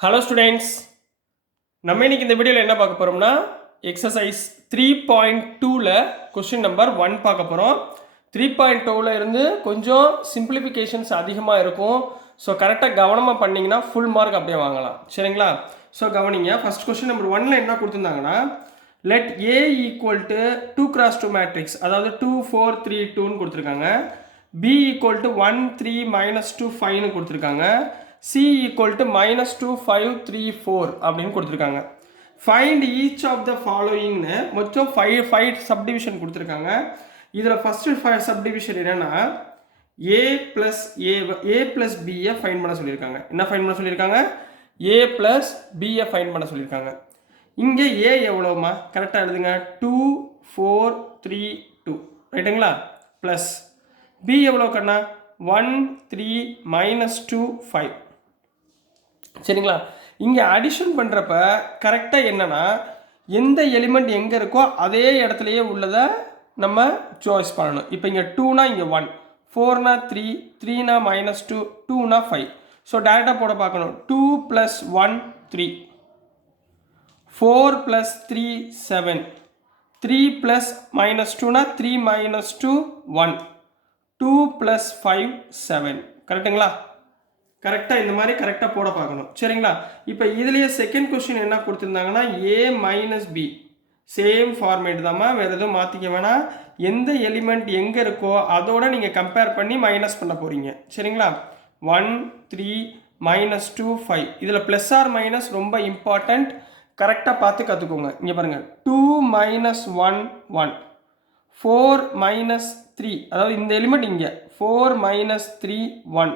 Hello students, நம்ம இன்னைக்கு இந்த வீடியோவில் என்ன பார்க்க போகிறோம்னா எக்ஸசைஸ் 3.2ல் கொஸ்டின் நம்பர் 1 பார்க்க போகிறோம். 3.2ல் இருந்து கொஞ்சம் சிம்பிளிஃபிகேஷன்ஸ் அதிகமாக இருக்கும். ஸோ கரெக்டாக கவனமாக பண்ணிங்கன்னா ஃபுல் மார்க் அப்படியே வாங்கலாம். சரிங்களா? ஸோ கவனிங்க. ஃபர்ஸ்ட் கொஸ்டின் நம்பர் 1ல் என்ன கொடுத்துருந்தாங்கன்னா let A equal to 2x2 matrix, அதாவது 2 4 3 2ன்னு கொடுத்துருக்காங்க. பி ஈக்குவல் டு 1 3 -2 5ன்னு கொடுத்துருக்காங்க. C equal to -2 5 3 4 அப்படின்னு கொடுத்துருக்காங்க. ஃபைண்ட் ஈச் ஆஃப் த ஃபாலோயிங்னு மொத்தம் 5 சப்டிவிஷன் கொடுத்துருக்காங்க. இதில் ஃபஸ்ட்டு சப்டிவிஷன் என்னென்னா ஏ ப்ளஸ் பியை ஃபைண்ட் பண்ண சொல்லியிருக்காங்க. என்ன ஃபைண்ட் பண்ண சொல்லியிருக்காங்க? ஏ ப்ளஸ் பியை ஃபைண்ட் பண்ண சொல்லியிருக்காங்க. இங்கே ஏ எவ்வளோமா? கரெக்டாக எழுதுங்க. 2 4 3 2 ரைட்டுங்களா? ப்ளஸ் பி எவ்வளோ கண்ணா? 1 3 -2 5. சரிங்களா? இங்கே அடிஷன் பண்ணுறப்ப கரெக்டாக என்னென்னா எந்த எலிமெண்ட் எங்கே இருக்கோ அதே இடத்துலையே உள்ளதை நம்ம சாய்ஸ் பண்ணணும். இப்போ இங்கே 2னா இங்கே 1, 4னா 3, 3னா -2, 2னா 5. ஸோ டேரெக்டாக போட பார்க்கணும். 2 + 1 3, 4 + 3 7, 3 + -2னா 3 -2 1, 2 + 5 7. கரெக்டுங்களா? கரெக்டாக இந்த மாதிரி கரெக்டாக போட பார்க்கணும். சரிங்களா? இப்போ இதுலேயே செகண்ட் கொஸ்டின் என்ன கொடுத்துருந்தாங்கன்னா ஏ மைனஸ் பி, சேம் ஃபார்மேட் தாம்மா, வேறு எதுவும் மாற்றிக்க வேணாம். எந்த எலிமெண்ட் எங்கே இருக்கோ அதோட நீங்கள் கம்பேர் பண்ணி மைனஸ் பண்ண போகிறீங்க. சரிங்களா? 1 3 -2 5. இதில் ப்ளஸ் ஆர் மைனஸ் ரொம்ப இம்பார்ட்டண்ட், கரெக்டாக பார்த்து கற்றுக்கோங்க. இங்கே பாருங்கள், 2 - 1 1, 4 - 3, அதாவது இந்த எலிமெண்ட் இங்கே 4 - 3 1,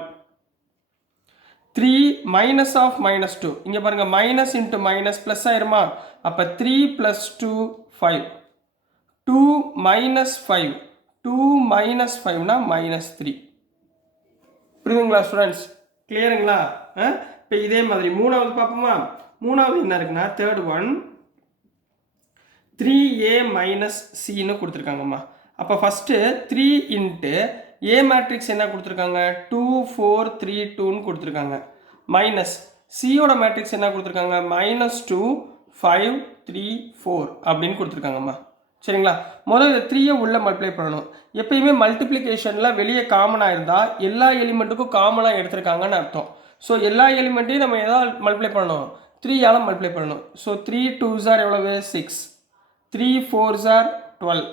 3 -2. இங்கே பாருங்கள், மைனஸ் இன்ட்டு மைனஸ் ப்ளஸ் ஆயிருமா? அப்போ 3 + 2 5, 2 - 5, 2 - 5னா -3. புரியுதுங்களா ஸ்டூடெண்ட்ஸ்? கிளியருங்களா? இப்போ இதே மாதிரி மூணாவது பார்ப்போமா? மூணாவது என்ன இருக்குன்னா தேர்ட் ஒன் 3a - cன்னு கொடுத்துருக்காங்கம்மா. அப்போ ஃபஸ்ட்டு 3 இன்ட்டு ஏ மேட்ரிக்ஸ் என்ன கொடுத்துருக்காங்க? 2 4 3 2ன்னு கொடுத்துருக்காங்க. மைனஸ் சியோட மேட்ரிக்ஸ் என்ன கொடுத்துருக்காங்க? -2 5 3 4 அப்படின்னு கொடுத்துருக்காங்கம்மா. சரிங்களா? முதல்ல இந்த 3யை உள்ளே மல்டிப்ளை பண்ணணும். எப்பயுமே மல்டிப்ளிகேஷனில் வெளியே காமனாக இருந்தால் எல்லா எலிமெண்ட்டுக்கும் காமனாக எடுத்திருக்காங்கன்னு அர்த்தம். ஸோ எல்லா எலிமெண்ட்டையும் நம்ம எதாவது மல்டிப்ளை பண்ணணும், 3யால் மல்டிப்ளை பண்ணணும். ஸோ 3 2s are எவ்வளவு? 6, 3 4s are 12,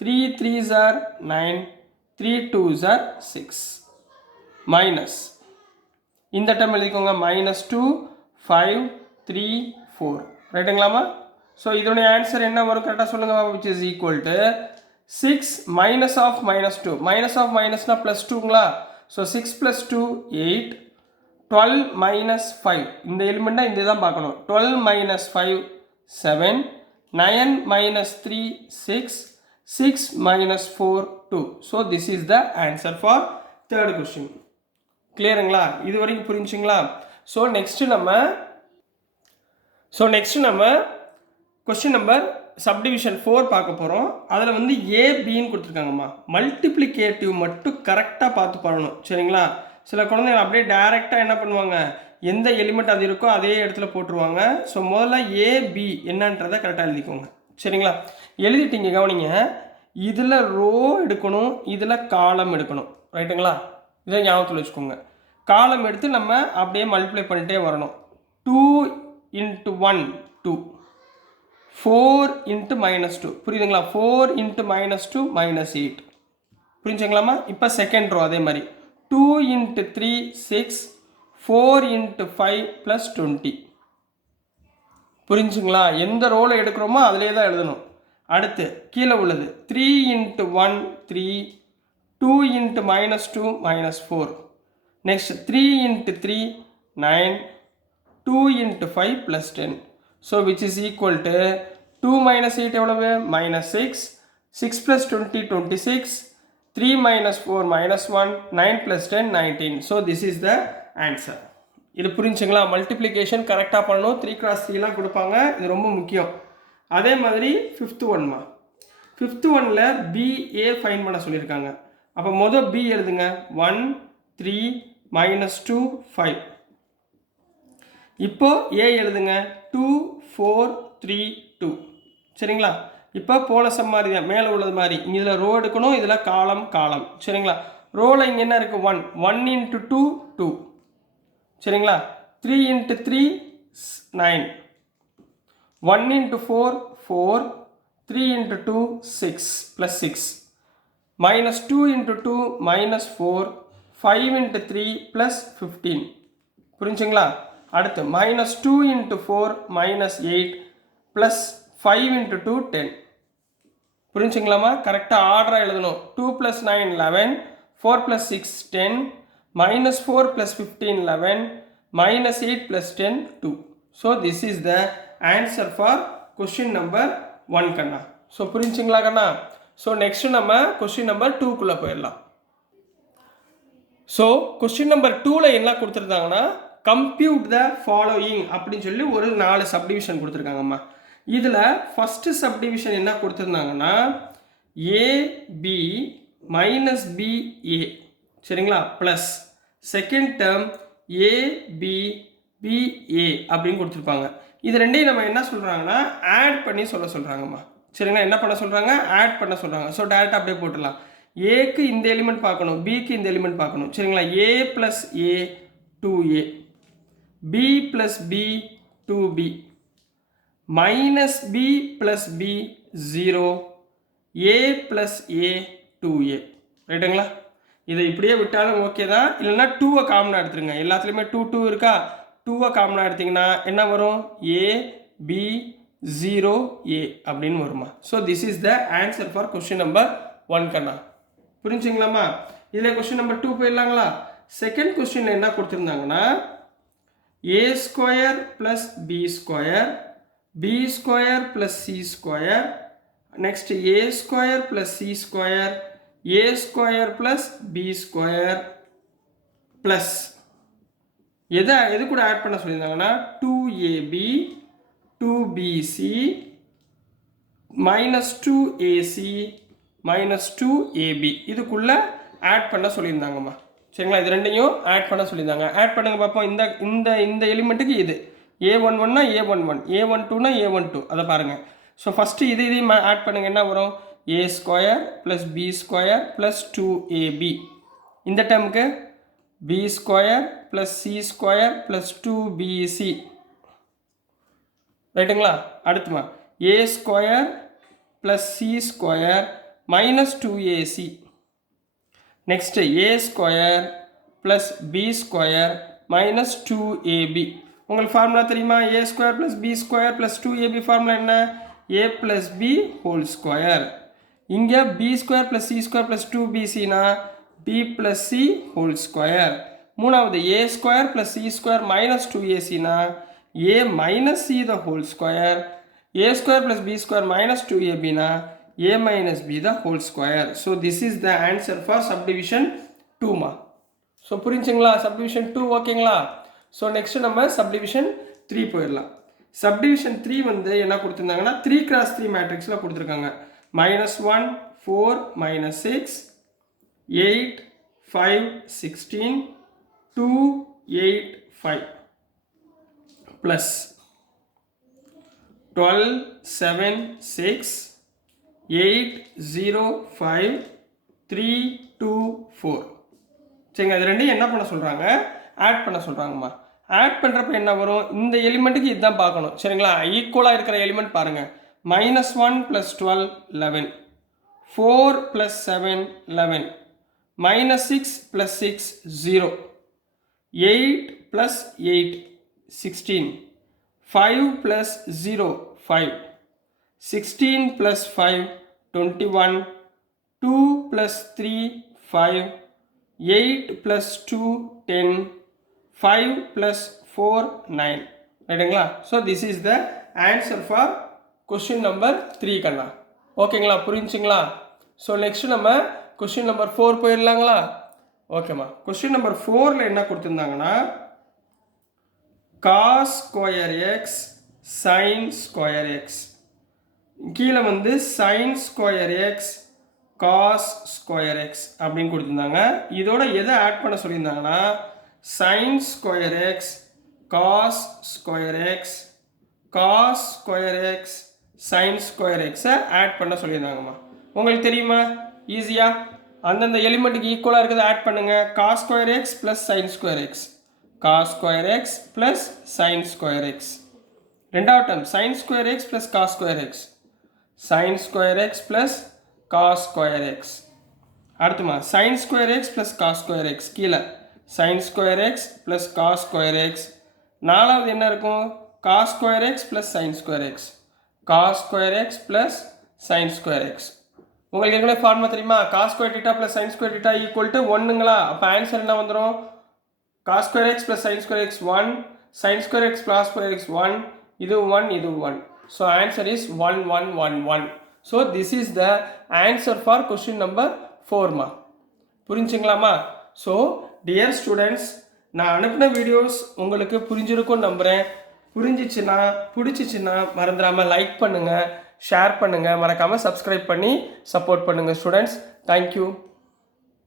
3 3s are 9, 3 2s are 6. Minus இந்த டைம் எழுதிக்கோங்க, -2 5 3 4. ரைட்டுங்களாமா? ஸோ இதோடைய ஆன்சர் என்ன வரும் கரெக்டாக சொல்லுங்கள். Which is equal to 6 minus of -2, minus of மைனஸ்னா +2ங்களா? ஸோ 6 + 2 8, 12 - 5. இந்த எலிமெண்ட்டாக இந்த தான் பார்க்கணும். 12 - 5 7, 9 - 3 6, 6 - 4 2. So this is the answer for third question. கிளியருங்களா? இது வரைக்கும் புரிஞ்சுங்களா? ஸோ நெக்ஸ்ட்டு நம்ம கொஸ்டின் நம்பர் சப்டிவிஷன் 4 பார்க்க போகிறோம். அதில் வந்து ஏபின்னு கொடுத்துருக்காங்கம்மா. மல்டிப்ளிகேட்டிவ் மட்டும் கரெக்டாக பார்த்து பண்ணணும். சரிங்களா? சில குழந்தைங்க அப்படியே டைரெக்டாக என்ன பண்ணுவாங்க, எந்த எலிமெண்ட் அது இருக்கோ அதே இடத்துல போட்டுருவாங்க. ஸோ முதல்ல ஏபி என்னன்றதை கரெக்டாக எழுதிக்கோங்க. சரிங்களா? எழுதிட்டீங்க. கவனிங்க, இதில் ரோ எடுக்கணும், இதில் காலம் எடுக்கணும். ரைட்டுங்களா? இதை ஞாபகத்தில் வச்சுக்கோங்க. காலம் எடுத்து நம்ம அப்படியே மல்டிப்ளை பண்ணிட்டே வரணும். 2 × 1 2, 4 × -2. புரியுதுங்களா? 4 × -2 -8. புரிஞ்சுங்களாமா? இப்போ செகண்ட் ரோ அதே மாதிரி 2 × 3 6, 4 × 5 + 20. புரிஞ்சுங்களா? எந்த ரோலை எடுக்கிறோமோ அதிலே தான் எழுதணும். அடுத்து கீழே உள்ளது 3 × 1 3, 2 × -2 -4. Next 3 × 3 9, 2 × 5 + 10. So which is equal to 2 - 8 எவ்வளவு? -6, 6 + 20 26, 3 - 4 -1, 9 + 10 19. So this is the answer. இது புரிஞ்சுங்களா? மல்டிப்ளிகேஷன் கரெக்டாக பண்ணணும். 3x3 கொடுப்பாங்க, இது ரொம்ப முக்கியம். அதே மாதிரி ஃபிஃப்த்து ஒன்மா. ஃபிஃப்த்து ஒன்னில் பிஏ ஃபைன் பண்ண சொல்லியிருக்காங்க. அப்போ மொதல் பி எழுதுங்க. 1 3 -2 5. இப்போ ஏ எழுதுங்க 2 4 3 2 சரிங்களா. இப்போ போல சம் மாதிரி தான் மேலே உள்ளது மாதிரி இதில் ரோ எடுக்கணும், இதில் காலம் சரிங்களா. ரோவில் இங்கே என்ன இருக்குது 1 1 into 2 2 சரிங்களா. 3 into 3 9 1 into 4 4 3 into 2 6 plus 6 minus 2 into 2 minus 4 5 into 3 plus 15 புரிஞ்சுங்களா. அடுத்து minus 2 into 4 minus 8 plus 5 into 2 10 புரிஞ்சுங்களாமா. கரெக்டாக ஆர்டராக எழுதணும். 2 plus 9 11 4 plus 6 10 minus 4 plus 15 11 minus 8 plus 10 2. So this is the answer for question number 1 கண்ணா. ஸோ புரிஞ்சுங்களா கண்ணா. ஸோ நெக்ஸ்ட் நம்ம question number 2குள்ளே போயிடலாம். ஸோ கொஸ்டின் நம்பர் 2ல் என்ன கொடுத்துருந்தாங்கன்னா கம்ப்யூட் த ஃபாலோயிங் அப்படின்னு சொல்லி ஒரு 4 சப்டிவிஷன் கொடுத்துருக்காங்கம்மா. இதில் ஃபஸ்ட்டு சப்டிவிஷன் என்ன கொடுத்துருந்தாங்கன்னா ஏபி மைனஸ் பிஏ சரிங்களா ப்ளஸ் செகண்ட் டேர்ம் ஏபிபிஏ அப்படின்னு கொடுத்துருப்பாங்க. இது ரெண்டையும் நம்ம என்ன சொல்கிறாங்கன்னா ஆட் பண்ணி சொல்கிறாங்கம்மா சரிங்களா. என்ன பண்ண சொல்கிறாங்க ஆட் பண்ண சொல்கிறாங்க. ஸோ டேரெக்டாக அப்படியே போட்டுடலாம். ஏக்கு இந்த எலிமெண்ட் பார்க்கணும், பிக்கு இந்த எலிமெண்ட் பார்க்கணும் சரிங்களா. ஏ plus A 2a b plus b 2b minus b plus b 0 a plus a 2a ரைட்டுங்களா. இதை இப்படியே விட்டாலும் ஓகே தான். இல்லைன்னா 2வை காமனாக எடுத்துருங்க. எல்லாத்துலேயுமே 2 2 இருக்கா. 2வை காமனாக எடுத்திங்கன்னா என்ன வரும் a b 0 a அப்படின்னு வருமா. So this is the answer for question number 1 கண்ணா. புரிஞ்சுங்களாமா. இதில் கொஸ்டின் நம்பர் 2 போயிடலாங்களா. செகண்ட் கொஸ்டினில் என்ன கொடுத்துருந்தாங்கன்னா a square plus b square b square plus c square next a square plus c square a square plus b square plus எது கூட add பண்ண சொல்லியிருந்தாங்கன்னா 2ab 2bc minus 2ac minus 2ab இதுக்குள்ள add பண்ண சொல்லியிருந்தாங்கம்மா சரிங்களா. இது ரெண்டையும் ஆட் பண்ண சொல்லியிருந்தாங்க. ஆட் பண்ணுங்க பார்ப்போம். இந்த எலிமெண்ட்டுக்கு இது a11னா a11 a12னா a12 அதை பாருங்கள். ஸோ ஃபஸ்ட்டு இதையும் ஆட் பண்ணுங்கள். என்ன வரும் a square plus b square plus 2ab இந்த டேர்முக்கு b square plus c square plus 2bc ரைட்டுங்களா. அடுத்துமா a square plus c square minus 2ac next a square plus b square minus 2ab உங்களுக்கு formula தெரியுமா. a square plus b square plus 2ab formula என்ன a plus b whole square. இங்கே b square plus c square plus 2bcனா b plus c whole square. மூணாவது a square plus c square minus 2acனா a minus c the whole square. a square plus b square minus 2abனா a minus b the whole square. So this is the answer for subdivision 2 ma. So புரிஞ்சுங்களா subdivision 2 ஓகேங்களா. So next நம்ம subdivision 3 போயிடலாம். subdivision 3 வந்து என்ன கொடுத்துருந்தாங்கன்னா 3x3 மேட்ரிக்ஸில் கொடுத்துருக்காங்க. -1 4 -6 8 5 16 2 8 5 plus 12 7 6 8 0 5 3 2 4 சரிங்க. இது ரெண்டையும் என்ன பண்ண சொல்கிறாங்க ஆட் பண்ண சொல்கிறாங்கம்மா. ஆட் பண்ணுறப்ப என்ன வரும் இந்த எலிமெண்ட்டுக்கு இதுதான் பார்க்கணும் சரிங்களா. ஈக்குவலாக இருக்கிற எலிமெண்ட் பாருங்கள். -1 + 12 11 4 + 7 11 -6 + 6 0 8 + 8 16 5 + 0 5 16 + 5 21 2 + 3 5 8 + 2 10 5 + 4 9 ரைட்டுங்களா. So this is the answer for question number 3 கண்ணா. ஓகேங்களா புரிஞ்சுங்களா. ஸோ நெக்ஸ்ட் நம்ம கொஸ்டின் நம்பர் 4 போயிடலாங்களா. ஓகேம்மா. கொஸ்டின் நம்பர் 4ல் என்ன கொடுத்துருந்தாங்கன்னா cos square x sin square x கீழே வந்து sin square X cos square x அப்படின்னு கொடுத்துருந்தாங்க. இதோட எதை ஆட் பண்ண சொல்லியிருந்தாங்கன்னா sin square X cos square x cos square x sin square x add பண்ண சொல்லியிருந்தாங்கம்மா. உங்களுக்கு தெரியுமா ஈஸியாக அந்தந்த எலிமெண்ட்டுக்கு ஈக்குவலாக இருக்கிறத ஆட் பண்ணுங்கள். cos square x plus sin square x cos square x plus sin square x. ரெண்டாவது term sin square x plus cos square x sin square x plus cos square x. அடுத்துமா sin square x plus cos square x கீழே sin square x plus cos square x. நாலாவது என்ன இருக்கும் cos square x plus sin square x cos square x plus sin square x. உங்களுக்கு ஏற்கனவே formula தெரியுமா cos square theta plus sin square theta equal to 1ங்களா. அப்போ answer என்ன வந்துடும் cos square x plus sin square x 1 sin square x cos square x 1 இது 1 இது 1. So answer is 1 1 1 1. So this is the answer for question number 4 மா. புரிஞ்சுங்களாமா? So dear students, நான் அனுப்பின videos உங்களுக்கு புரிஞ்சிருக்கும்னு நம்புகிறேன். புரிஞ்சிச்சுன்னா பிடிச்சிச்சின்னா மறந்துடாமல் லைக் பண்ணுங்கள், ஷேர் பண்ணுங்கள், மறக்காமல் சப்ஸ்கிரைப் பண்ணி சப்போர்ட் பண்ணுங்கள் ஸ்டூடெண்ட்ஸ். தேங்க்யூ.